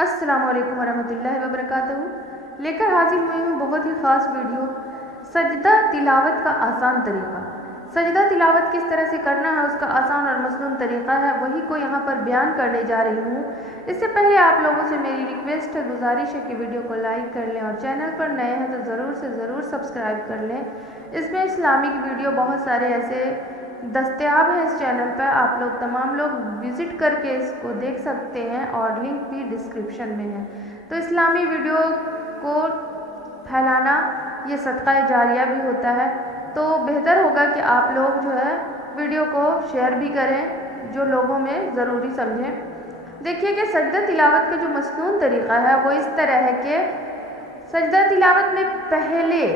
अस्सलाम वालेकुम वरहमतुल्लाहि वबरकातुहू। लेकर हाजिर हुई हूँ बहुत ही ख़ास वीडियो, सजदा तिलावत का आसान तरीक़ा। सजदा तिलावत किस तरह से करना है, उसका आसान और मसनून तरीक़ा है, वही को यहाँ पर बयान करने जा रही हूँ। इससे पहले आप लोगों से मेरी रिक्वेस्ट है, गुजारिश है कि वीडियो को लाइक कर लें और चैनल पर नए हैं तो ज़रूर से ज़रूर सब्सक्राइब कर लें। इसमें इस्लामिक वीडियो बहुत सारे ऐसे दस्तयाब है इस चैनल पर, आप लोग तमाम लोग विज़िट करके इसको देख सकते हैं और लिंक भी डिस्क्रिप्शन में है। तो इस्लामी वीडियो को फैलाना ये सदका जारिया भी होता है, तो बेहतर होगा कि आप लोग जो है वीडियो को शेयर भी करें जो लोगों में ज़रूरी समझें। देखिए कि सजदा तिलावत का जो मसनून तरीक़ा है वो इस तरह है कि सजदा तिलावत में पहले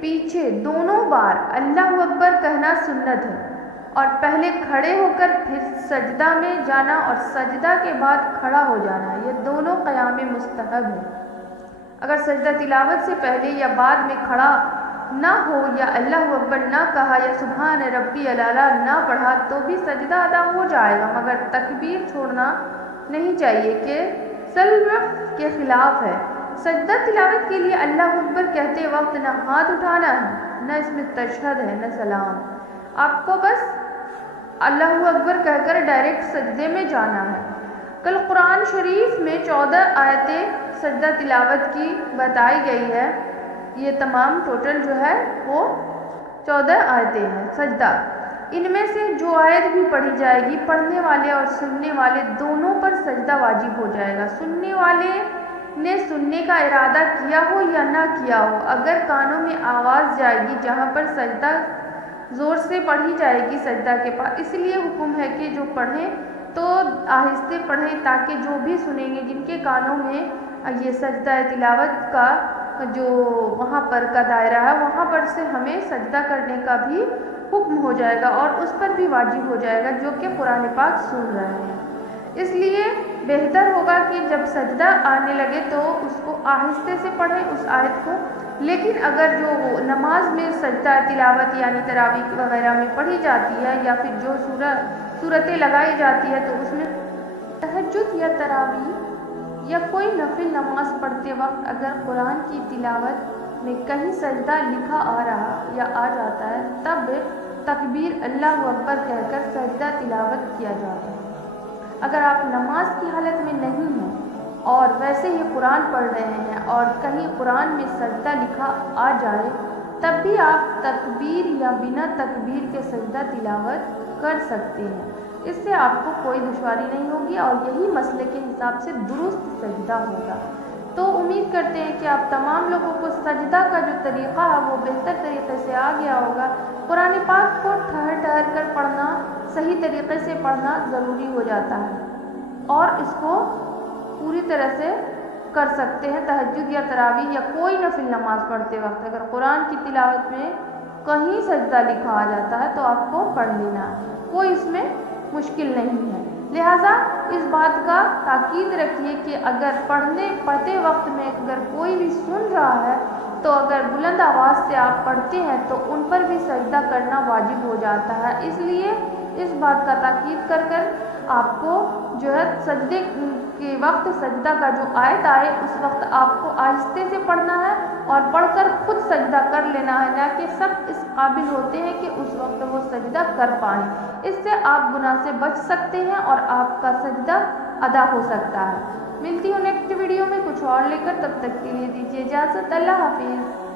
पीछे दोनों बार अल्लाहु अकबर कहना सुन्नत है और पहले खड़े होकर फिर सजदा में जाना और सजदा के बाद खड़ा हो जाना, ये दोनों क़याम मुस्तहब है। अगर सजदा तिलावत से पहले या बाद में खड़ा ना हो या अल्लाहु अकबर ना कहा या सुभान रब्बी अला ना पढ़ा तो भी सजदा अदा हो जाएगा, मगर तकबीर छोड़ना नहीं चाहिए कि सल्फ़ के ख़िलाफ़ है। सजदा तिलावत के लिए अल्लाहु अकबर कहते वक्त न हाथ उठाना है, न इसमें तशहद है, न सलाम। आपको बस अल्लाहु अकबर कहकर डायरेक्ट सजदे में जाना है। कल कुरान शरीफ में 14 आयतें सजदा तिलावत की बताई गई है। ये तमाम टोटल जो है वो 14 आयतें हैं सजदा। इनमें से जो आयत भी पढ़ी जाएगी, पढ़ने वाले और सुनने वाले दोनों पर सजदा वाजिब हो जाएगा। सुनने वाले ने सुनने का इरादा किया हो या ना किया हो, अगर कानों में आवाज़ जाएगी जहाँ पर सजदा ज़ोर से पढ़ी जाएगी सजदा के पास, इसलिए हुक्म है कि जो पढ़ें तो आहिस्ते पढ़ें ताकि जो भी सुनेंगे जिनके कानों में ये सजदा तिलावत का जो वहाँ पर का दायरा है वहाँ पर से हमें सजदा करने का भी हुक्म हो जाएगा और उस पर भी वाजिब हो जाएगा जो कि कुरान पाक सुन रहे हैं। इसलिए बेहतर होगा कि जब सजदा आने लगे तो उसको आहिस्ते से पढ़ें उस आयत को। लेकिन अगर जो नमाज में सजदा तिलावत यानी तरावीह वगैरह में पढ़ी जाती है या फिर जो सूरतें लगाई जाती है तो उसमें तहज्जुद या तरावीह या कोई नफिल नमाज पढ़ते वक्त अगर कुरान की तिलावत में कहीं सजदा लिखा आ रहा या आ जाता है तब तकबीर अल्लाहु अकबर कहकर सजदा तिलावत किया जाता है। अगर आप नमाज की हालत में नहीं हैं और वैसे ही कुरान पढ़ रहे हैं और कहीं कुरान में सजदा लिखा आ जाए तब भी आप तकबीर या बिना तकबीर के सजदा तिलावत कर सकते हैं। इससे आपको कोई दुश्वारी नहीं होगी और यही मसले के हिसाब से दुरुस्त सजदा होगा। तो उम्मीद करते हैं कि आप तमाम लोगों को सजदा का जो तरीक़ा है वो बेहतर तरीक़े से आ गया होगा। कुरान पाक को ठहर ठहर कर पढ़ना, सही तरीक़े से पढ़ना ज़रूरी हो जाता है और इसको पूरी तरह से कर सकते हैं। तहज्जुद या तरावीह या कोई नफिल नमाज पढ़ते वक्त अगर कुरान की तिलावत में कहीं सजदा लिखा आ जाता है तो आपको पढ़ लेना है, कोई इसमें मुश्किल नहीं है। लिहाजा इस बात का ताकीद रखिए कि अगर पढ़ते वक्त में अगर कोई भी सुन रहा है तो अगर बुलंद आवाज़ से आप पढ़ते हैं तो उन पर भी सजदा करना वाजिब हो जाता है। इसलिए इस बात का ताकीद कर आपको जो है सजदे के वक्त सजदा का जो आयत आए उस वक्त आपको आहिस्ते से पढ़ना है और पढ़कर खुद सजदा कर लेना है, ना कि सब इस काबिल होते हैं कि उस वक्त वो सजदा कर पाएँ। इससे आप गुनाह से बच सकते हैं और आपका सजदा अदा हो सकता है। मिलती हूँ नेक्स्ट वीडियो में कुछ और लेकर, तब तक के लिए दीजिए इजाज़त। अल्लाह हाफिज़।